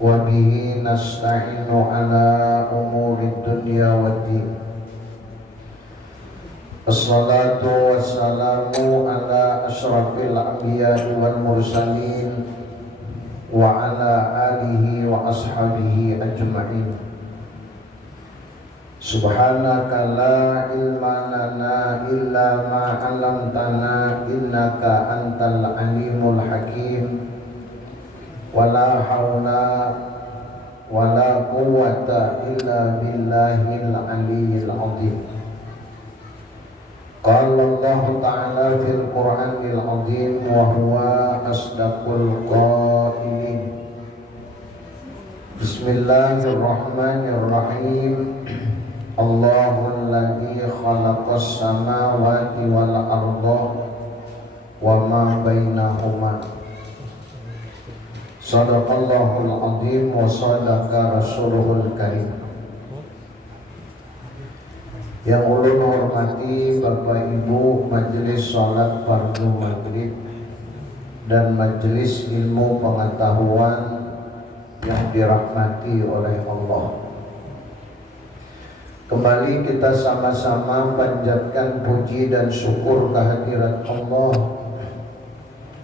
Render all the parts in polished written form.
wa bihi nasta'inu ala umuri dunya waddin. Assalatu wassalamu ala asyrafil anbiya'i wal mursalin wa ala alihi wa ashabihi ajma'in. Subhanaka la ilma lana illa ma 'allamtana innaka antal alimul hakim. Wala haula wala quwwata illa billahil aliyyil azim. Qala Allah ta'ala fil Qur'anil azim wa huwa asdaqul qailin. Bismillahirrahmanirrahim. Allahul ladzi khalaqas samawati wal arda wa ma bainahuma. Shadaqallahul azim wa shadaqa rasuluhul karim. Yang ulun hormati Bapak Ibu majelis salat fardu maghrib dan majelis ilmu pengetahuan yang dirahmati oleh Allah. Kembali kita sama-sama panjatkan puji dan syukur kehadirat Allah,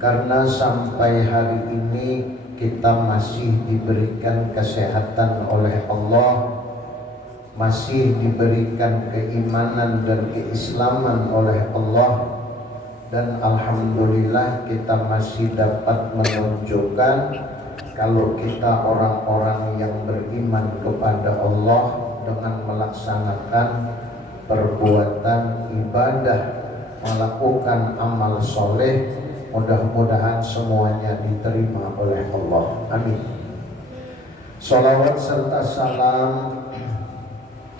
karena sampai hari ini kita masih diberikan kesehatan oleh Allah, masih diberikan keimanan dan keislaman oleh Allah, dan alhamdulillah kita masih dapat menunjukkan kalau kita orang-orang yang beriman kepada Allah dengan melaksanakan perbuatan ibadah, melakukan amal soleh. Mudah-mudahan semuanya diterima oleh Allah. Amin. Salawat serta salam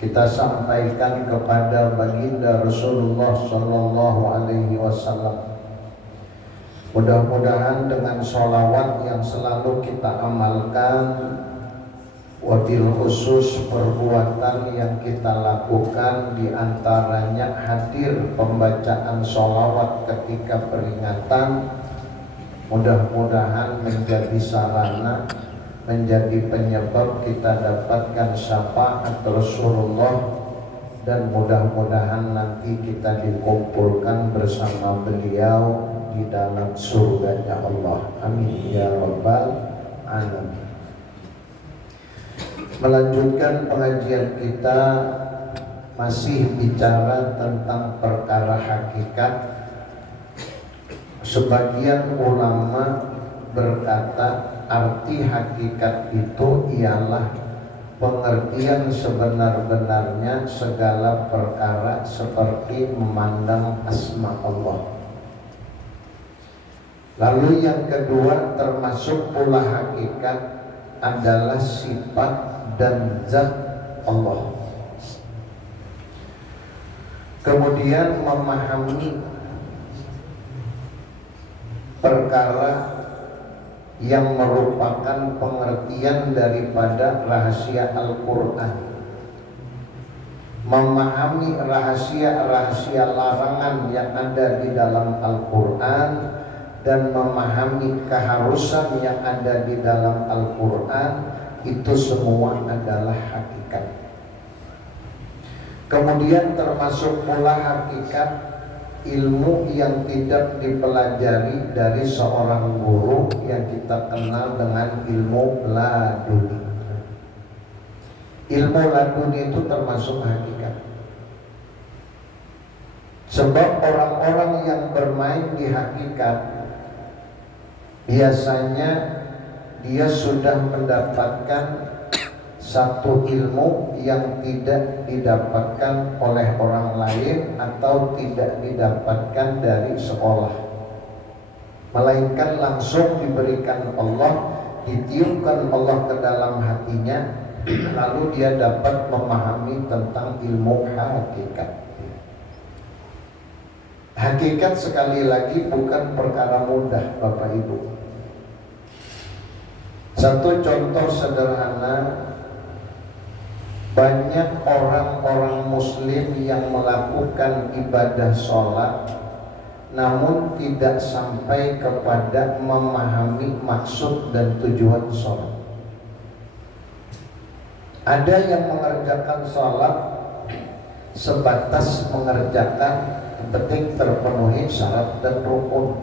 kita sampaikan kepada baginda Rasulullah Sallallahu Alaihi Wasallam. Mudah-mudahan dengan salawat yang selalu kita amalkan, wabil khusus perbuatan yang kita lakukan diantaranya hadir pembacaan sholawat ketika peringatan, mudah-mudahan menjadi sarana, menjadi penyebab kita dapatkan syafaat Rasulullah, dan mudah-mudahan nanti kita dikumpulkan bersama beliau di dalam surganya Allah. Amin ya rabbal alamin. Melanjutkan pengajian kita, masih bicara tentang perkara hakikat. Sebagian ulama berkata arti hakikat itu ialah pengertian sebenar-benarnya segala perkara seperti memandang asma Allah. Lalu yang kedua, termasuk pula hakikat adalah sifat dan zat Allah. Kemudian memahami perkara yang merupakan pengertian daripada rahasia Al-Quran, memahami rahasia-rahasia larangan yang ada di dalam Al-Quran, dan memahami keharusan yang ada di dalam Al-Quran. Itu semua adalah hakikat. Kemudian termasuk pula hakikat ilmu yang tidak dipelajari dari seorang guru yang kita kenal dengan ilmu laduni. Ilmu laduni itu termasuk hakikat. Sebab orang-orang yang bermain di hakikat biasanya dia sudah mendapatkan satu ilmu yang tidak didapatkan oleh orang lain atau tidak didapatkan dari sekolah, melainkan langsung diberikan Allah, ditiupkan Allah ke dalam hatinya, lalu dia dapat memahami tentang ilmu hakikat. Hakikat sekali lagi bukan perkara mudah, Bapak Ibu. Satu contoh sederhana, banyak orang-orang muslim yang melakukan ibadah sholat namun tidak sampai kepada memahami maksud dan tujuan sholat. Ada yang mengerjakan sholat sebatas mengerjakan, yang penting terpenuhi syarat dan rukun.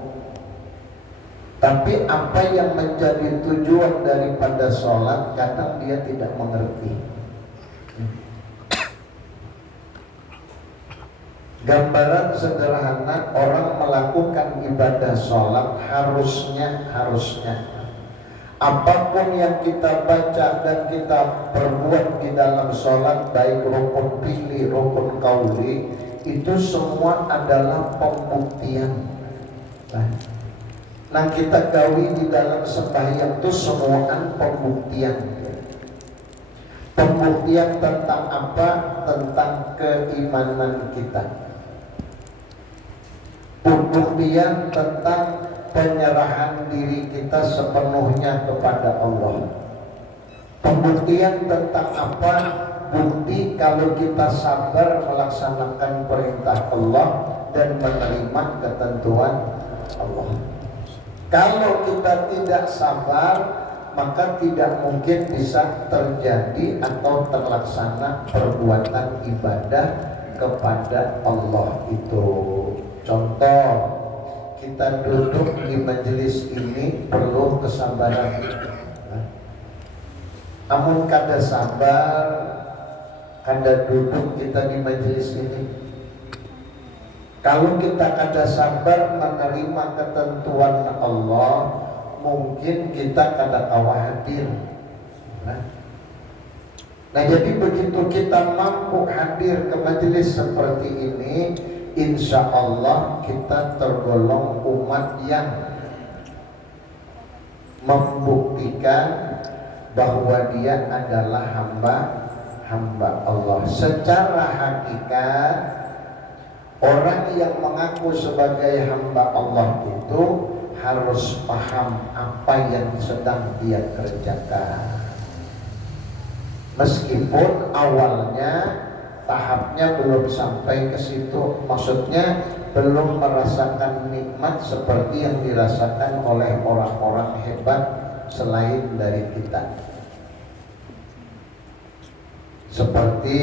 Tapi apa yang menjadi tujuan daripada sholat kadang dia tidak mengerti. Gambaran sederhana, orang melakukan ibadah sholat harusnya apapun yang kita baca dan kita perbuat di dalam sholat, baik rukun fi'li, rukun qauli, itu semua adalah pembuktian. Nah kita gawi di dalam sembahyang itu semua pembuktian. Pembuktian tentang apa? Tentang keimanan kita. Pembuktian tentang penyerahan diri kita sepenuhnya kepada Allah. Pembuktian tentang apa? Bukti kalau kita sabar melaksanakan perintah Allah dan menerima ketentuan Allah. Kalau kita tidak sabar, maka tidak mungkin bisa terjadi atau terlaksana perbuatan ibadah kepada Allah itu. Contoh, kita duduk di majelis ini perlu kesabaran. Namun kada sabar, kada duduk kita di majelis ini. Kalau kita kada sabar menerima ketentuan Allah, mungkin kita kada kawa hadir. Nah jadi begitu kita mampu hadir ke majelis seperti ini, insya Allah kita tergolong umat yang membuktikan bahwa dia adalah hamba Allah. Secara hakikat, orang yang mengaku sebagai hamba Allah itu harus paham apa yang sedang dia kerjakan. Meskipun awalnya tahapnya belum sampai ke situ, maksudnya belum merasakan nikmat seperti yang dirasakan oleh orang-orang hebat selain dari kita. Seperti,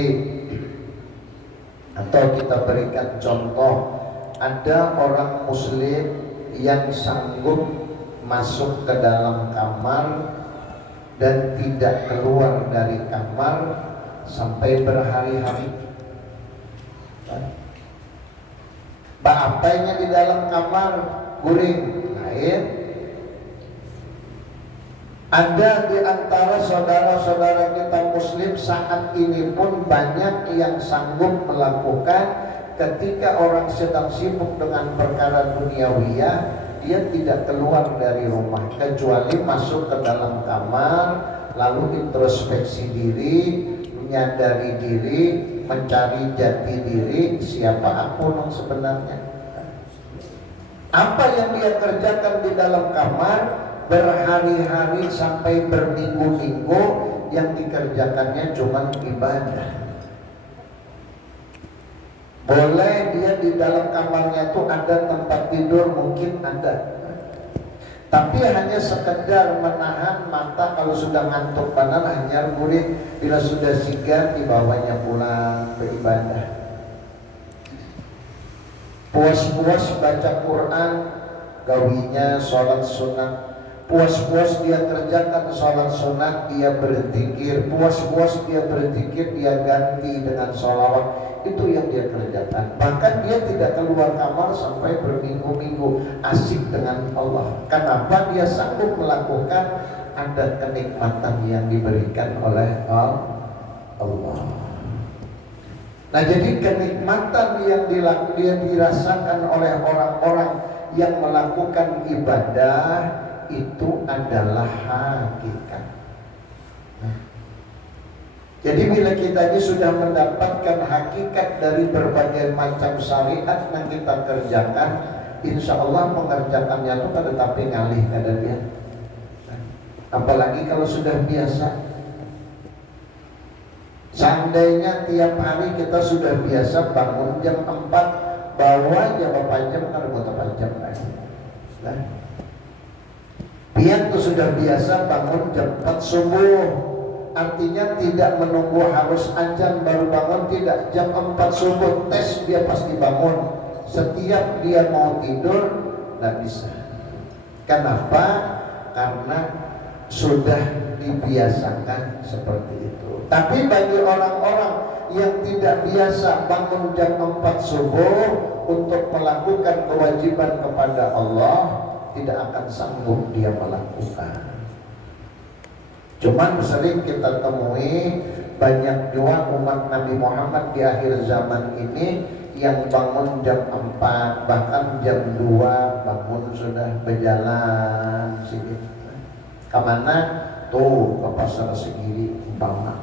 atau kita berikan contoh, ada orang muslim yang sanggup masuk ke dalam kamar dan tidak keluar dari kamar sampai berhari-hari. Apanya di dalam kamar? Guring, lain. Ada di antara saudara-saudara kita muslim saat ini pun banyak yang sanggup melakukan ketika orang sedang sibuk dengan perkara duniawiyah, dia tidak keluar dari rumah kecuali masuk ke dalam kamar, lalu introspeksi diri, menyadari diri, mencari jati diri, siapa aku yang sebenarnya. Apa yang dia kerjakan di dalam kamar berhari-hari sampai berminggu-minggu, yang dikerjakannya cuma ibadah. Boleh dia di dalam kamarnya tuh ada tempat tidur, mungkin ada, tapi hanya sekedar menahan mata kalau sudah ngantuk benar, hanya murid bila sudah sigar dibawanya pulang beribadah. Puas-puas baca Quran, gawinya sholat sunat. Puas-puas dia kerjakan sholat sunat, dia berzikir. Puas-puas dia berzikir, dia ganti dengan sholawat. Itu yang dia kerjakan. Bahkan dia tidak keluar kamar sampai berminggu-minggu, asik dengan Allah. Kenapa? Dia sanggup melakukan, ada kenikmatan yang diberikan oleh Allah. Nah jadi kenikmatan yang dirasakan oleh orang-orang yang melakukan ibadah itu adalah hakikat. Jadi bila kita ini sudah mendapatkan hakikat dari berbagai macam syariat yang kita kerjakan, insya Allah mengerjakannya itu pada tapi ngalih kada dia. Apalagi kalau sudah biasa. Seandainya tiap hari kita sudah biasa bangun jam 4, bawa jam berapa jam, kan berapa jam lagi. Biar tuh sudah biasa bangun jam 4 subuh, artinya tidak menunggu harus azan baru bangun, tidak. Jam 4 subuh tes dia pasti bangun. Setiap dia mau tidur nggak bisa. Kenapa? Karena sudah dibiasakan seperti itu. Tapi bagi orang-orang yang tidak biasa bangun jam 4 subuh untuk melakukan kewajiban kepada Allah, tidak akan sanggup dia melakukan. Cuman sering kita temui banyak juga umat Nabi Muhammad di akhir zaman ini yang bangun jam 4, bahkan jam 2 bangun sudah berjalan sedikit. Kemana? Tuh ke pasar Segiri umpama.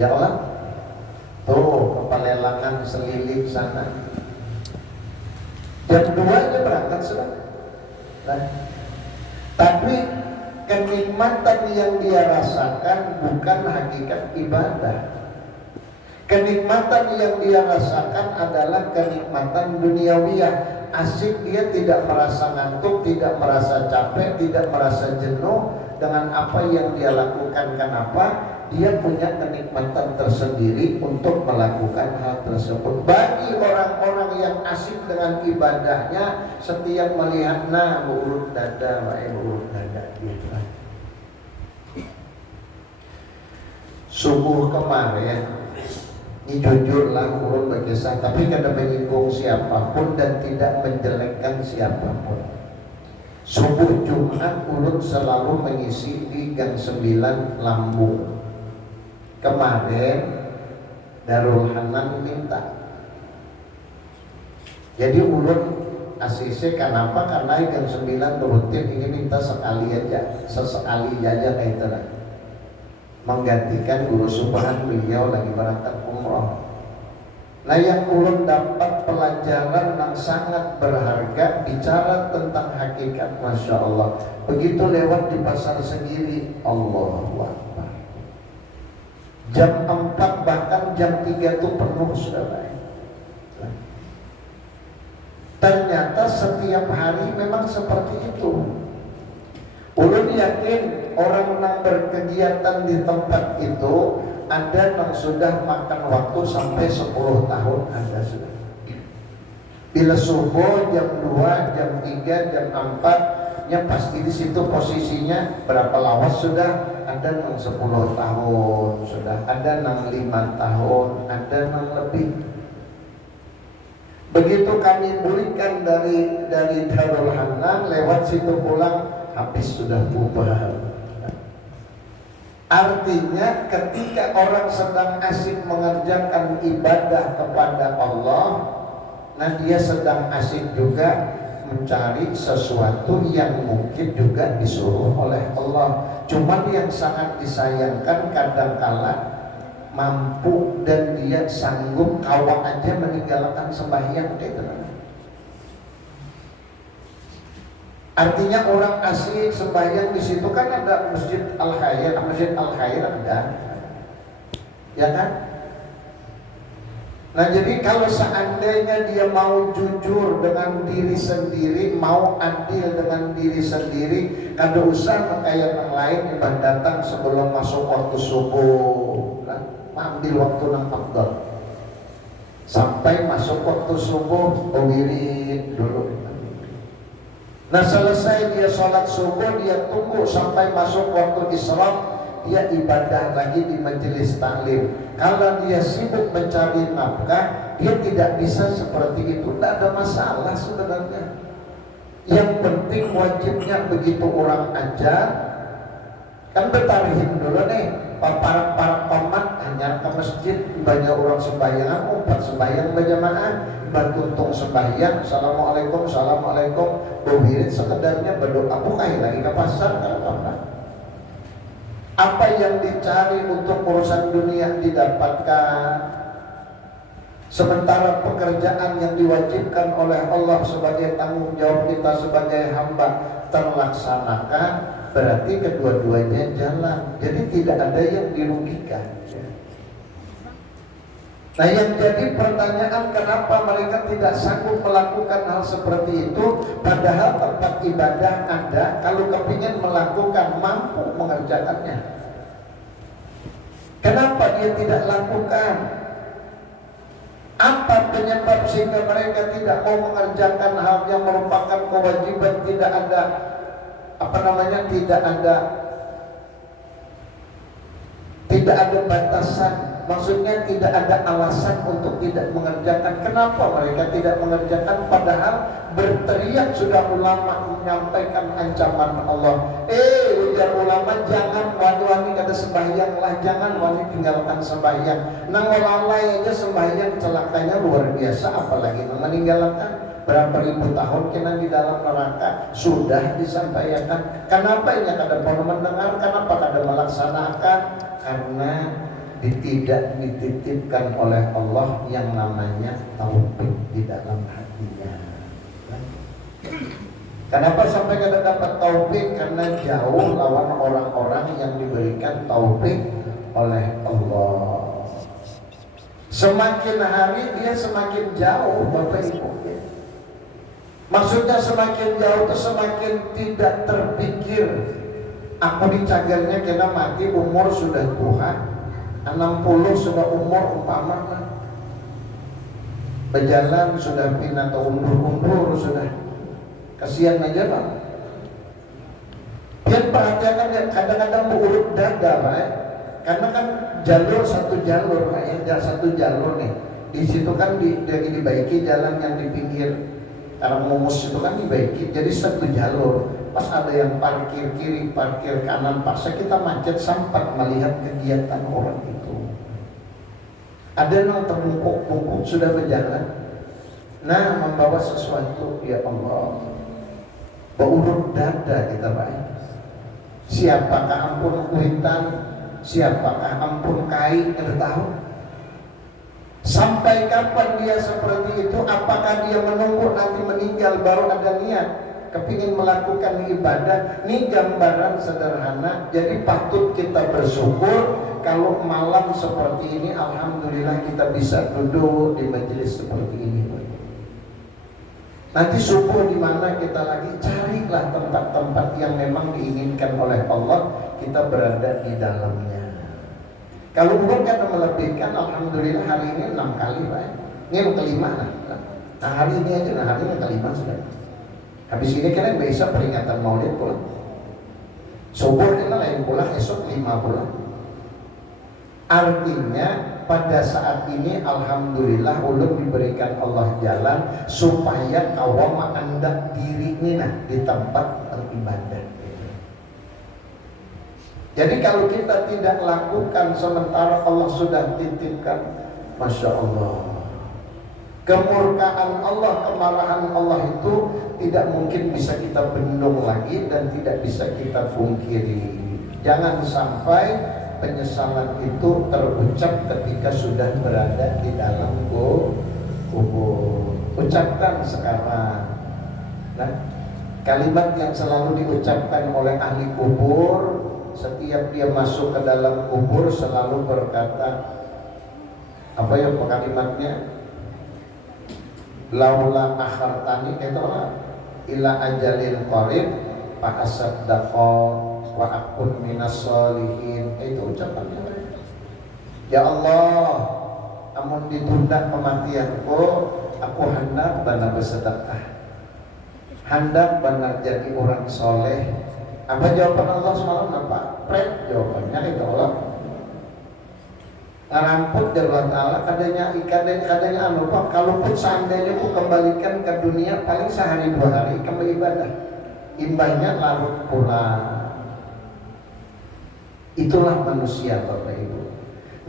Ya Allah, tuh ke Palelangan Selilik sana. Jam 2 aja berangkat sudah. Nah, tapi kenikmatan yang dia rasakan bukan hakikat ibadah. Kenikmatan yang dia rasakan adalah kenikmatan duniawiyah. Asik, dia tidak merasa ngantuk, tidak merasa capek, tidak merasa jenuh dengan apa yang dia lakukan. Kenapa? Dia punya kenikmatan tersendiri untuk melakukan hal tersebut. Bagi orang-orang yang asik dengan ibadahnya, setiap melihat urut dada, urut dada gitu. Subuh kemarin, ini jujurlah urut berkisah, tapi kada menyinggung siapapun dan tidak menjelekkan siapapun. Subuh Jumat urut selalu mengisi di Gang 9 Lambung. Kemarin Darul Hanan minta, jadi urut ACC. Kenapa? Karena Gang 9 rutin ini minta sekali aja, sesekali aja kayak itu, menggantikan guru subhan beliau lagi berangkat umroh. Nah, yang ulun dapat pelajaran yang sangat berharga bicara tentang hakikat, Masya Allah. Begitu lewat di pasar Segiri, Allahu Akbar. Jam 4 bahkan jam 3 itu penuh saudara. Ternyata setiap hari memang seperti itu. Ulun yakin orang yang berkegiatan di tempat itu ada yang sudah makan waktu sampai 10 tahun ada sudah. Bila subuh jam 2, jam 3, jam 4, ya pasti di situ posisinya berapa lawas sudah. Ada yang 10 tahun sudah, ada yang 5 tahun, ada yang lebih. Begitu kami pulihkan dari Darul Hanan, lewat situ pulang habis sudah bubar. Artinya ketika orang sedang asik mengerjakan ibadah kepada Allah, nah dia sedang asik juga mencari sesuatu yang mungkin juga disuruh oleh Allah. Cuman yang sangat disayangkan kadangkala mampu dan dia sanggup kawak aja meninggalkan sembahyang gitu. Artinya orang asik sembahyang di situ kan ada Masjid Al-Khair ada, ya kan? Nah, jadi kalau seandainya dia mau jujur dengan diri sendiri, mau adil dengan diri sendiri, kada usah kayak yang lain yang datang sebelum masuk waktu subuh, kan? Ambil waktu yang afdal sampai masuk waktu subuh, wirid dulu. Nah, selesai dia sholat subuh, dia tunggu sampai masuk waktu isyraq, dia ibadah lagi di majelis taklim. Kalau dia sibuk mencari nafkah, dia tidak bisa seperti itu. Tidak ada masalah sebenarnya. Yang penting wajibnya begitu orang ajar, kan bertarihin dulu nih. Para pamat hanya ke masjid, banyak orang sembahyang, umpat sembahyang berjamaah, bertuntung sembahyang, assalamualaikum, assalamualaikum, berwirid sekedarnya berdoa, bukan lagi ke pasar, kalau apa? Apa yang dicari untuk urusan dunia didapatkan, sementara pekerjaan yang diwajibkan oleh Allah sebagai tanggung jawab kita sebagai hamba terlaksanakan, berarti kedua-duanya jalan. Jadi tidak ada yang dirugikan. Nah, yang jadi pertanyaan, kenapa mereka tidak sanggup melakukan hal seperti itu, padahal tempat ibadah ada, kalau kepingin melakukan mampu mengerjakannya. Kenapa dia tidak lakukan? Apa penyebab sehingga mereka tidak mau mengerjakan hal yang merupakan kewajiban? Tidak ada tidak ada batasan, maksudnya tidak ada alasan untuk tidak mengerjakan. Kenapa mereka tidak mengerjakan? Padahal berteriak sudah ulama menyampaikan ancaman Allah. Ujar ulama, jangan wani kada sembahyang lah, jangan wani tinggalkan sembahyang. Nang lalai aja sembahyang celakanya luar biasa, apalagi nang meninggalkan. Berapa ribu tahun kena di dalam neraka sudah disampaikan. Kenapa ini kada pernah mendengar? Kenapa kada melaksanakan? Karena tidak dititipkan oleh Allah yang namanya taufik di dalam hatinya. Kenapa sampai kada dapat taufik? Karena jauh lawan orang-orang yang diberikan taufik oleh Allah. Semakin hari dia semakin jauh, Bapak Ibu. Maksudnya semakin jauh itu semakin tidak terpikir. Aku dicagarnya kena mati umur sudah tua, 60 sudah umur umpama. Berjalan sudah pindah atau umur sudah. Kasihan aja Pak. Dia perhatikan kadang-kadang berurut dada Pak. Karena kan jalur satu jalur Pak, satu jalur nih. Di situ kan dibaiki jalan yang di pinggir. Karena mumus itu kan dibaiki, jadi satu jalur. Pas ada yang parkir kiri, parkir kanan, paksa kita macet sampai melihat kegiatan orang itu. Ada yang terbungkuk-bungkuk sudah berjalan. Nah, membawa sesuatu, ya Allah. Berurut dada kita Pak. Siapakah ampun kuitan, siapakah ampun kai, kita tahu. Sampai kapan dia seperti itu? Apakah dia menunggu nanti meninggal baru ada niat kepingin melakukan ibadah? Ini gambaran sederhana. Jadi patut kita bersyukur kalau malam seperti ini, alhamdulillah kita bisa duduk di majelis seperti ini. Nanti subuh di mana kita lagi, carilah tempat-tempat yang memang diinginkan oleh Allah, kita berada di dalamnya. Kalau bukan karena melebihkan, alhamdulillah hari ini 6 kali Pak. Ini yang kelima nah hari ini aja, hari ini yang kelima sudah. Habis ini kalian bisa peringatan maulid pulang. Subuh kita lain pulang, esok 5 pulang. Artinya pada saat ini alhamdulillah ulun diberikan Allah jalan supaya kawam mengandak diri ini di tempat beribadah. Jadi kalau kita tidak lakukan sementara Allah sudah titipkan, Masya Allah, kemurkaan Allah, kemarahan Allah itu tidak mungkin bisa kita bendung lagi dan tidak bisa kita pungkiri. Jangan sampai penyesalan itu terucap ketika sudah berada di dalam kubur. Ucapkan sekarang. Nah, kalimat yang selalu diucapkan oleh ahli kubur setiap dia masuk ke dalam kubur selalu berkata, apa yang kalimatnya? Laula akhartani, itu lah, ila ajalin qarib fa asaddaqa wa akun minas solihin. Itu ucapannya. Ya Allah, amun ditunda kematianku, aku hendak benar bersedekah, hendak benar jadi orang soleh. Apa jawaban Allah semalam? Apa? Pret jawabannya itu Allah. Ngaramput dari Allah Ta'ala kadanya anu Pak, kalaupun seandainya ku kembalikan ke dunia paling sehari 2 hari kembali ibadah, imbahnya larut pulang. Itulah manusia Bapak Ibu.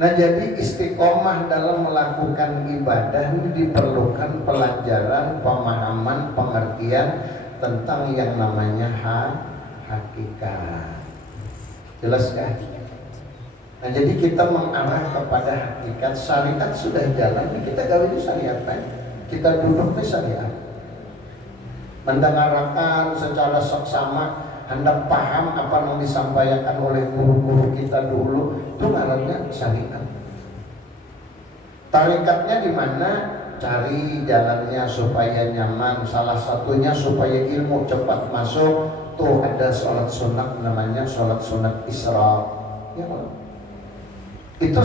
Nah jadi istiqomah dalam melakukan ibadah ini diperlukan pelajaran, pemahaman, pengertian tentang yang namanya hakikat. Jelas kan? Nah jadi kita mengarah kepada hakikat. Syariat sudah jalan, kita gawe itu syariat kan? Kita duduk di syariat, mendengarkan secara seksama, hendak paham apa yang disampaikan oleh guru-guru kita dulu, itu ngarannya syariat. Tarikatnya di mana? Cari jalannya supaya nyaman. Salah satunya supaya ilmu cepat masuk. Tuh ada sholat sunat namanya sholat sunat Isra. Ya, Itu